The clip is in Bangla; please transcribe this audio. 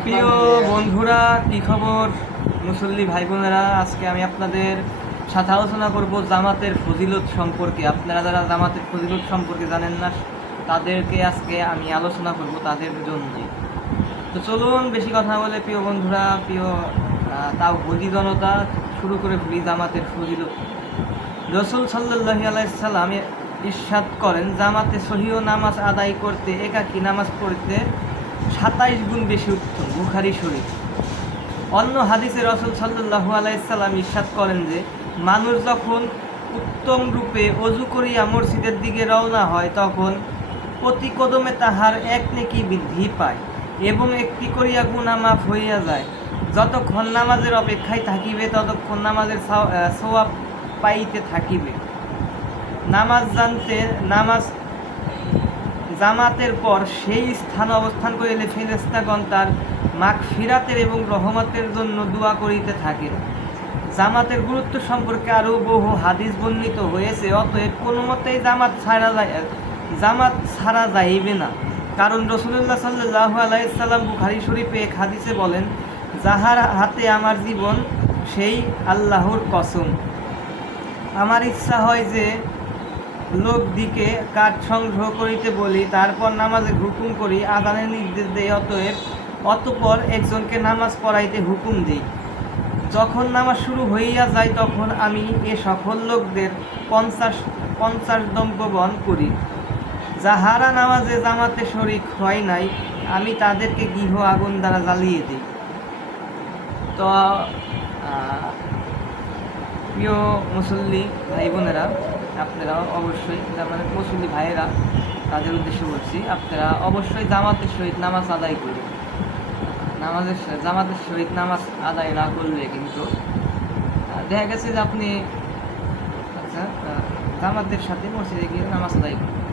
প্রিয় বন্ধুরা, কি খবর? মুসল্লি ভাই বোনেরা আজকে আমি আপনাদের সাথে আলোচনা করব জামাতের ফজিলত সম্পর্কে। আপনারা যারা জামাতের ফজিলত সম্পর্কে জানেন না, তাদেরকে আজকে আমি আলোচনা করব তাদের জন্যই তো চলুন, বেশি কথা বলে, প্রিয় বন্ধুরা, প্রিয় তাও হজি জনতা, শুরু করে ফেলি জামাতের ফজিলত। রসুল সাল্লাহ আলাইসাল্লাম ইরশাদ করেন, জামাতে সহিও নামাজ আদায় করতে, একাকী নামাজ পড়তে সাতাইশ গুণ বেশি উত্তম, বুখারি শরীফ। অন্য হাদিসে রসুল সাল্লাহু আলাইসাল্লাম ইরশাদ করেন যে, মানুষ যখন উত্তম রূপে অজু করিয়া মসজিদের দিকে রওনা হয়, তখন প্রতি কদমে তাহার এক নেকি বৃদ্ধি পায় এবং একটি করিয়া গুণা মাফ হইয়া যায়। যতক্ষণ নামাজের অপেক্ষায় থাকিবে, ততক্ষণ নামাজের সোয়াব পাইতে থাকিবে। নামাজ জানতে নামাজ জামাতের পর সেই স্থান অবস্থান করিলে ফেরেস্তাগণ তার মাখ ফিরাতের এবং রহমতের জন্য দোয়া করিতে থাকে জামাতের গুরুত্ব সম্পর্কে আরও বহু হাদিস বর্ণিত হয়েছে, অতএব কোনো মতেই জামাত ছাড়া যায়, জামাত ছাড়া যাইবে না। কারণ রসুল্লাহ সাল্লাহ আলাইসাল্লাম বুখারি শরীফে এক হাদিসে বলেন, যাহার হাতে আমার জীবন, সেই আল্লাহর কসম। আমার ইচ্ছা হয় যে লোকদিকে কাঠ সংগ্রহ করিতে বলি, তারপর নামাজে হুকুম করি, আদানের নির্দেশ দেই, অতএব অতপর একজনকে নামাজ পড়াইতে হুকুম দিই। যখন নামাজ শুরু হইয়া যায়, তখন আমি এ সকল লোকদের পঞ্চাশ পঞ্চাশ দম্পবন করি। যাহারা নামাজে জামাতে শরিক হয় নাই, আমি তাদেরকে গৃহ আগুন দ্বারা জ্বালিয়ে দিই। তো প্রিয় মুসল্লি ভাই বোনেরা আপনারা অবশ্যই আপনাদের মুসলিম মুসল্লি ভাইয়েরা, তাদের উদ্দেশ্যে বলছি, আপনারা অবশ্যই জামাতের সহিত নামাজ আদায় করবেন। নামাজের জামাতের সহিত নামাজ আদায় না করলে কিন্তু দেখা গেছে যে আপনি আচ্ছা জামাতের সাথে মসজিদে গিয়ে নামাজ আদায় করবেন।